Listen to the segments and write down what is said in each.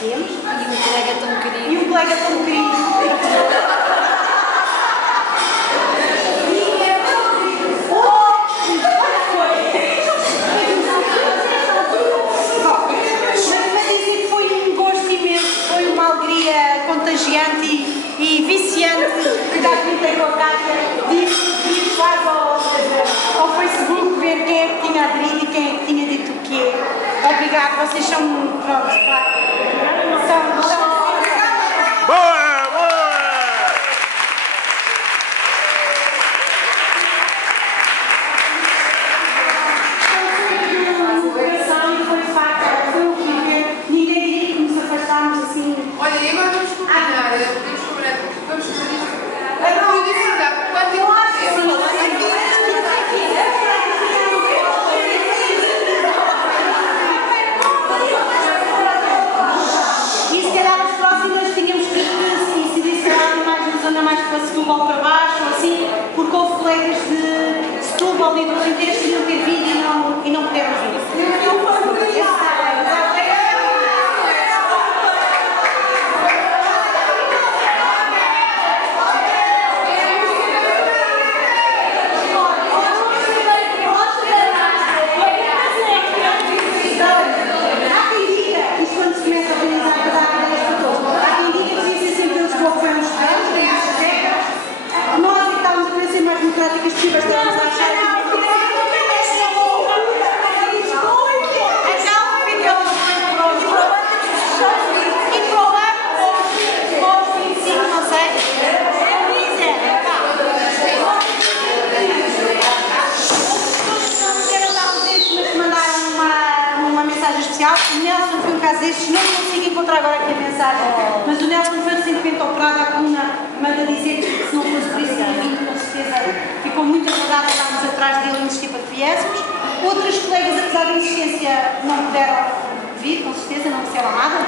temos. E um colega tão querido. E um colega tão querido. Contagiante e viciante que já comentei com a Cátia de ir quase ao Facebook ver quem é que tinha aderido e quem é que tinha dito o quê. Obrigado, vocês são prontos, Boa! Setúbal para baixo, assim, porque houve colegas de Setúbal e do Alentejo que iam ter vindo e não puderam vir. O Nelson foi um caso destes, não consigo encontrar agora aqui a mensagem, mas o Nelson foi recentemente operado, a coluna manda dizer que se não fosse por isso tinha vindo, com certeza ficou muito agradável estarmos atrás dele e insistir para que viéssemos. Outras colegas, apesar da insistência, não puderam vir, com certeza, não disseram nada,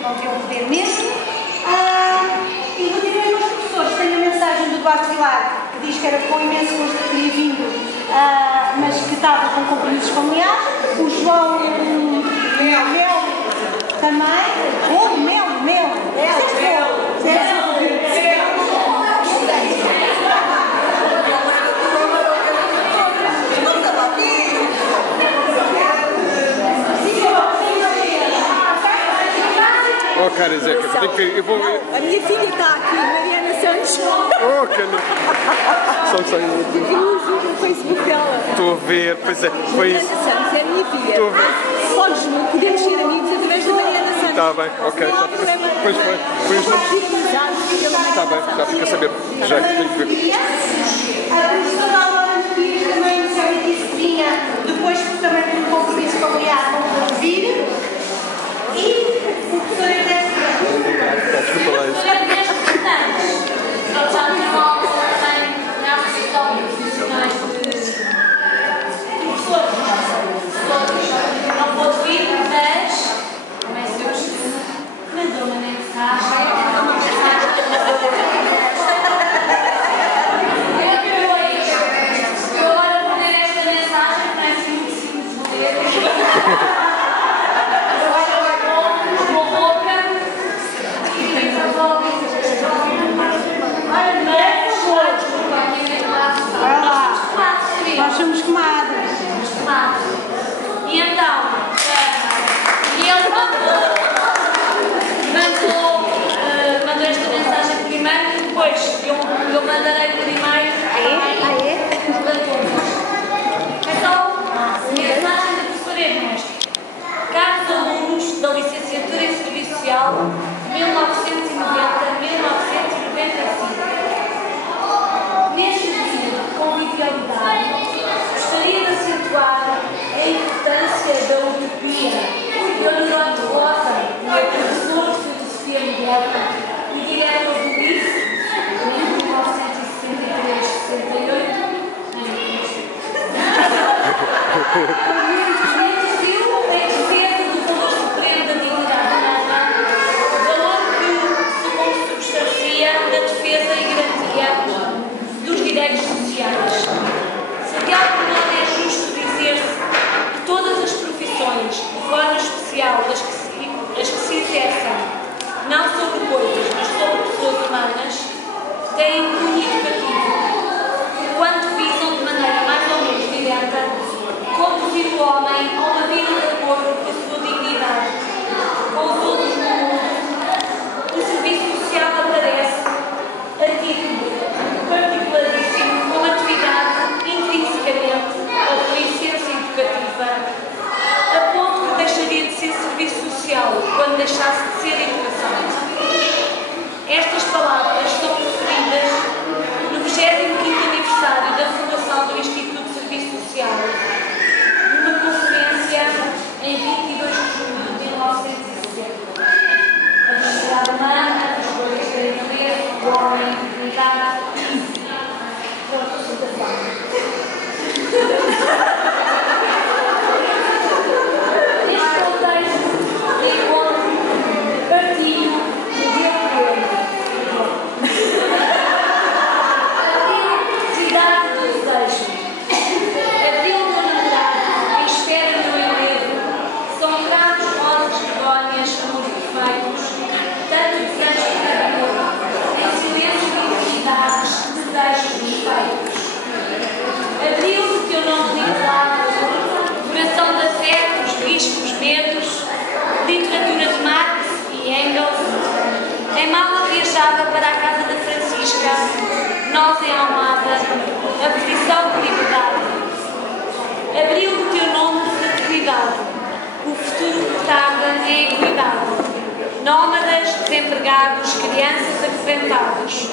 não tinham poder mesmo. E relativamente aos professores, tenho a mensagem do Eduardo Vilar, que diz que era com imenso gosto que teria vindo, mas que estava com compromissos familiares. O João Mel também. Mel. Oh, cara, Zeca, tem que ver. Eu vou ver. A minha filha está aqui, Mariana Santos. Oh, cana. Só Eu uso no Facebook dela. estou a ver, pois é. Foi Mariana isso. Santos é a minha filha. Estou a ver. Podemos ser amigos através da Mariana Santos. Está bem, ok. Não há problema. Pois foi. Está bem, já fica a saber. Já tenho que ver. A professora Laura Pires também disse que vinha, depois também por um compromisso familiar não pôde vir. E o professor Ernesto. Desculpa lá isso. Já tive algo também nas histórias profissionais de professores. Não pôde vir, mas mandou uma mensagem. Eu agora vou ler esta mensagem, parece muito simples de ler. Nós somos comadres. E então, ele mandou esta mensagem primeiro e depois eu mandarei por e-mail. Então, mensagem da professora Ernesto. Caros alunos da Licenciatura em Serviço Social 1990-1995, neste dia de convivialidade, gostaria nós em Almada a petição de liberdade. Abril do teu nome de fraternidade, o futuro que tarda em equidade. Nómadas, desempregados, crianças aposentados.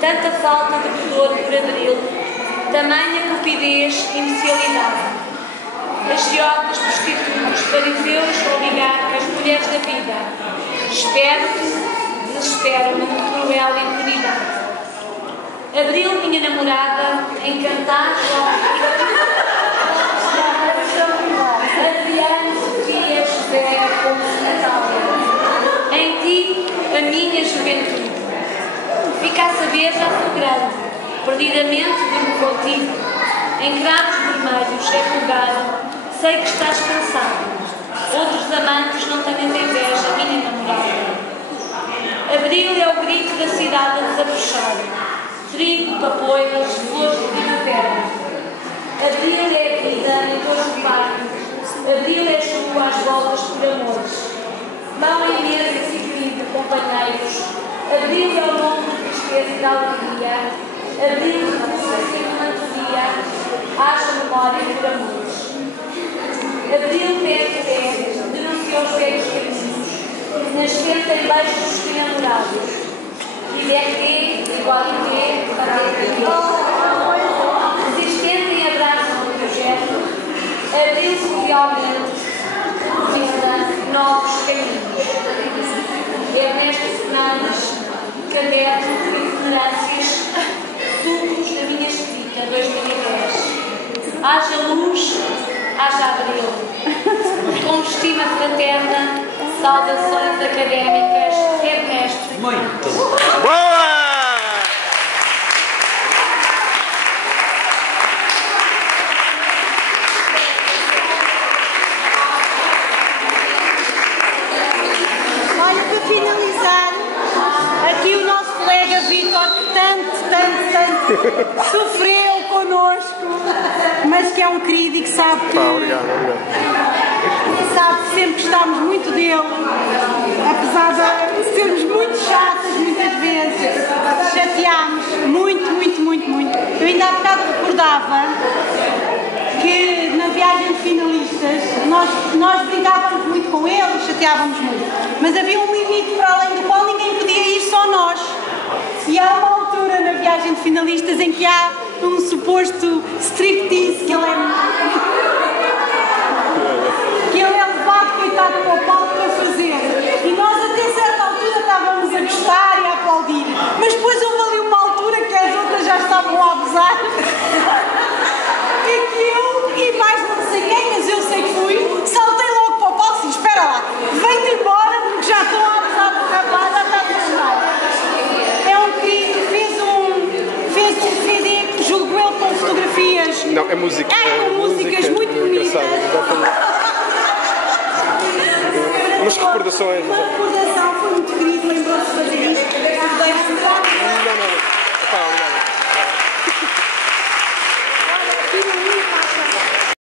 Tanta falta de pudor por Abril, tamanha cupidez e imbecilidade. Agiotas, prostitutos, fariseus, oligarcas, mulheres da vida. Espero-te, desespero-me, cruel impunidade. Abril, minha namorada, encantada, Adriano, Sofia, José, Afonso, Natália. Em ti, a minha juventude. Fica a saber, já sou grande, perdidamente durmo contigo. Em cravos vermelhos, refogado, sei que estás cansado. Outros amantes não têm inveja, minha namorada. Abril é o grito da cidade a desabrochar. Trigo, papoilas, flores de primavera. Abril é a vida em torno do parque. Abril é chuva às voltas por amores. Mão em mesa seguindo, companheiros. Abril é o nome de tristeza e de alegria. Abril repulsa sem melancolia. Haja memória por amores. Abril pede, denunciou os velhos caminhos. Nascente em beijos dos namorados. Liberté, igualité, fraternité. Resistente em abraço do projeto, abriu-se mundialmente, visa novos caminhos. Ernesto Fernandes, caderno de itinerâncias, sucos da minha escrita, 2010. Haja luz, haja abril. Com estima fraterna, saudações académicas, Ernesto. Muito Boa! Olha, para finalizar, aqui o nosso colega Vítor, que tanto sofreu connosco, mas que é um querido e que sabe que... Obrigado. Sabe que sempre gostámos muito dele, apesar de sermos muito chatas muitas vezes, chateámos muito. Eu ainda há bocado recordava que na viagem de finalistas nós brincávamos muito com ele, chateávamos muito, mas havia um limite para além do qual ninguém podia ir, só nós. E há uma altura na viagem de finalistas em que há um suposto striptease que ele é levado, coitado, para o palco para fazer. E nós até certa altura estávamos a gostar e a aplaudir. Mas depois houve ali uma altura que as outras já estavam a abusar. E que eu, e mais não sei quem, mas eu sei que fui, saltei logo para o palco e disse, espera lá, vem-te embora porque já estão a abusar do rapaz, já está a funcionar. É um querido, fez um CD, julgo eu, com fotografias. Não, é música. Com músicas muito bonitas. Umas recordações. Uma recordação, foi muito querido, lembrou-se de fazer isto. Não.